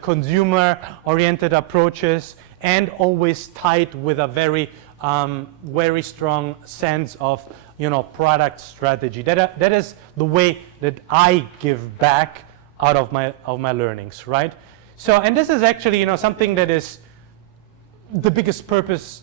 consumer-oriented approaches, and always tied with a very, very strong sense of, product strategy. That is the way that I give back out of my learnings, right? So, and this is actually, something that is the biggest purpose,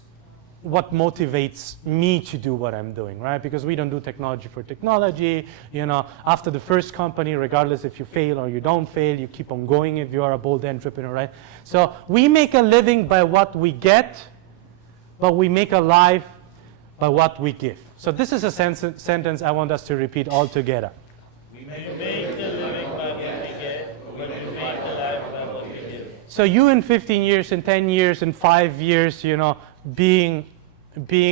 what motivates me to do what I'm doing, right? Because we don't do technology for technology. After the first company, regardless if you fail or you don't fail, you keep on going if you are a bold entrepreneur, right? So we make a living by what we get, but we make a life by what we give. So this is a sentence I want us to repeat all together. We make a living by what we get, but we make a life by what we give. So you in 15 years, in 10 years, in 5 years, being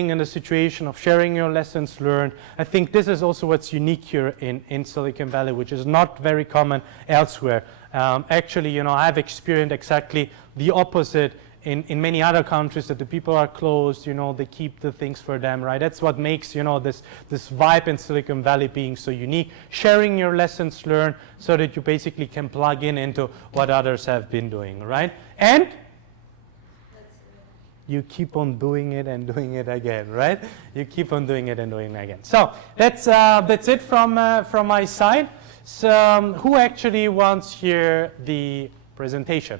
in a situation of sharing your lessons learned. I think this is also what's unique here in Silicon Valley, which is not very common elsewhere. Actually, I've experienced exactly the opposite in many other countries, that the people are closed, they keep the things for them, right? That's what makes, this vibe in Silicon Valley being so unique. Sharing your lessons learned so that you basically can plug into what others have been doing, right? And you keep on doing it and doing it again, right? You keep on doing it and doing it again. So that's it from my side. So who actually wants here the presentation?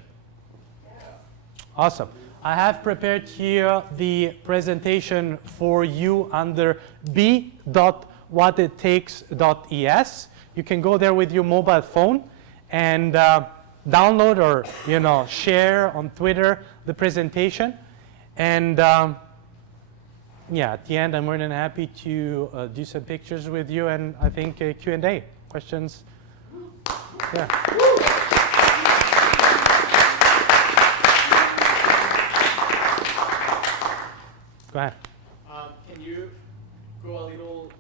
Awesome. I have prepared here the presentation for you under b.whatittakes.es. You can go there with your mobile phone and download or share on Twitter the presentation. And yeah, at the end, I'm more than happy to do some pictures with you, and I think Q&A, questions. Yeah. Go ahead. Can you go a little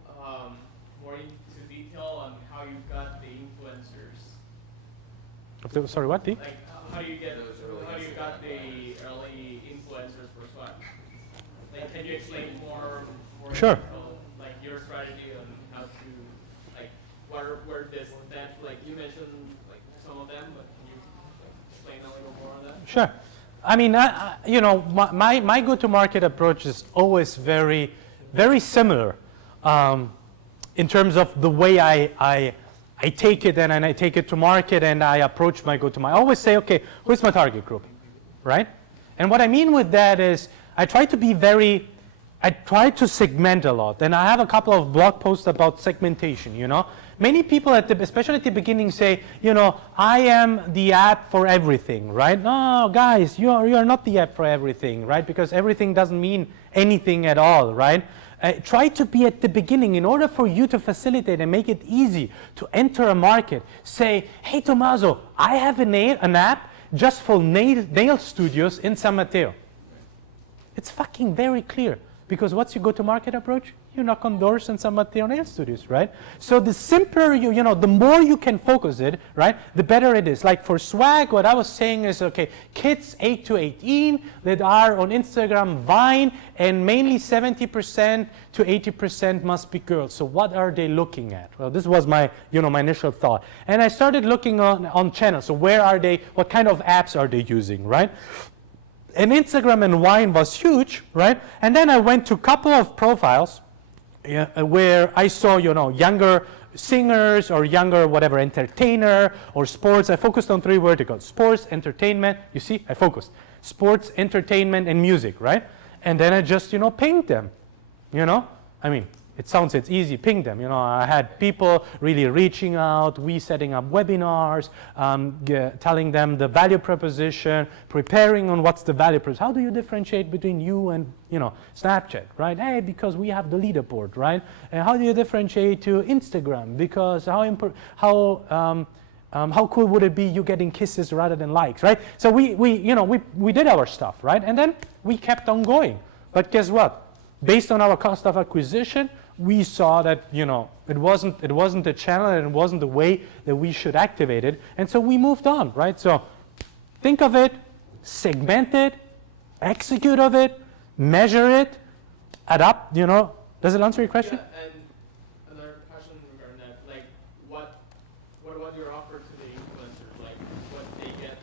more into detail on how you got the influencers? Sorry, what? Like how you got the early influencers for Swag? Like, can you explain more Sure. detail, like your strategy on how to, like, where this steps, like you mentioned like some of them, but can you explain a little more on that? Sure. I mean, my go-to-market approach is always very, very similar in terms of the way I take it and I take it to market and I approach my go-to-market. I always say, okay, who's my target group, right? And what I mean with that is I try to segment a lot. And I have a couple of blog posts about segmentation, Many people, especially at the beginning, say, I am the app for everything, right? No, guys, you are not the app for everything, right? Because everything doesn't mean anything at all, right? Try to be at the beginning in order for you to facilitate and make it easy to enter a market. Say, hey, Tommaso, I have an app just for nail studios in San Mateo. It's fucking very clear. Because what's your go-to-market approach? You knock on doors in San Mateo nail studios, right? So the simpler the more you can focus it, right, the better it is. Like for Swag, what I was saying is, okay, kids 8 to 18 that are on Instagram, Vine, and mainly 70% to 80% must be girls. So what are they looking at? Well, this was my, my initial thought. And I started looking on channels. So where are they? What kind of apps are they using, right? And Instagram and Vine was huge, right? And then I went to a couple of profiles where I saw, younger singers or younger whatever entertainer or sports. I focused on 3 verticals: sports, entertainment. You see, I focused sports, entertainment, and music, right? And then I just, pinged them. I mean, it's easy, ping them. I had people really reaching out, we setting up webinars, telling them the value proposition, preparing on what's the value proposition. How do you differentiate between you and, Snapchat, right? Hey, because we have the leaderboard, right? And how do you differentiate to Instagram? Because how cool would it be you getting kisses rather than likes, right? So we did our stuff, right? And then we kept on going. But guess what? Based on our cost of acquisition, we saw that it wasn't a channel and it wasn't the way that we should activate it, and so we moved on, right? So think of it, segment it, execute of it, measure it, adapt. Does it answer your question? Yeah, and another question regarding that, like what your offer to the influencers, like what they get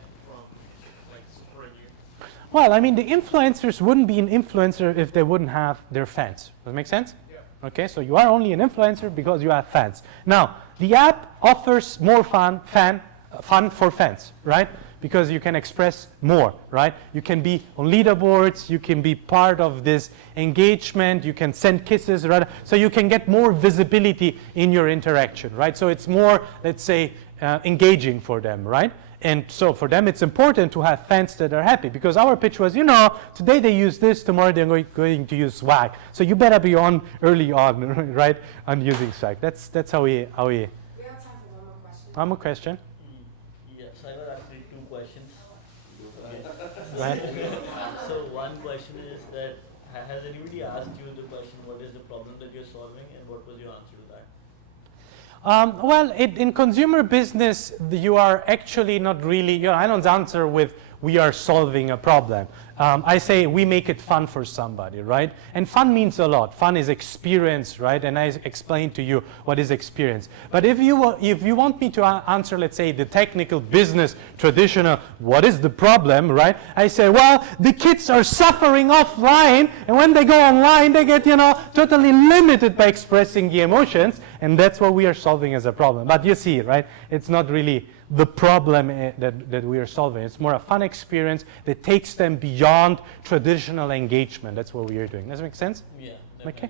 Well, I mean, the influencers wouldn't be an influencer if they wouldn't have their fans. Does that make sense? Yeah. Okay, so you are only an influencer because you have fans. Now, the app offers more fun for fans, right? Because you can express more, right? You can be on leaderboards, you can be part of this engagement, you can send kisses, right? So you can get more visibility in your interaction, right? So it's more, let's say, engaging for them, right? And so for them, it's important to have fans that are happy, because our pitch was, you know, today they use this, tomorrow they're going to use swag. So you better be on early on, right, on using swag. That's how we. We have time for one more question. One more question. Yes, I have actually two questions. Right. So one question is that, has anybody asked you the question, what is the problem that you're solving, and what was your answer to that? Well, in consumer business, you are actually not really, you know, I don't answer with, we are solving a problem. I say we make it fun for somebody, right? And fun means a lot. Fun is experience, right? And I explained to you what is experience. But if you want me to answer, let's say, the technical business, traditional, what is the problem, right? I say, well, the kids are suffering offline, and when they go online, they get, you know, totally limited by expressing the emotions, and that's what we are solving as a problem. But you see, right? It's not really the problem that we are solving. It's more a fun experience that takes them beyond traditional engagement. That's what we are doing. Does that make sense? Yeah. Okay. Definitely.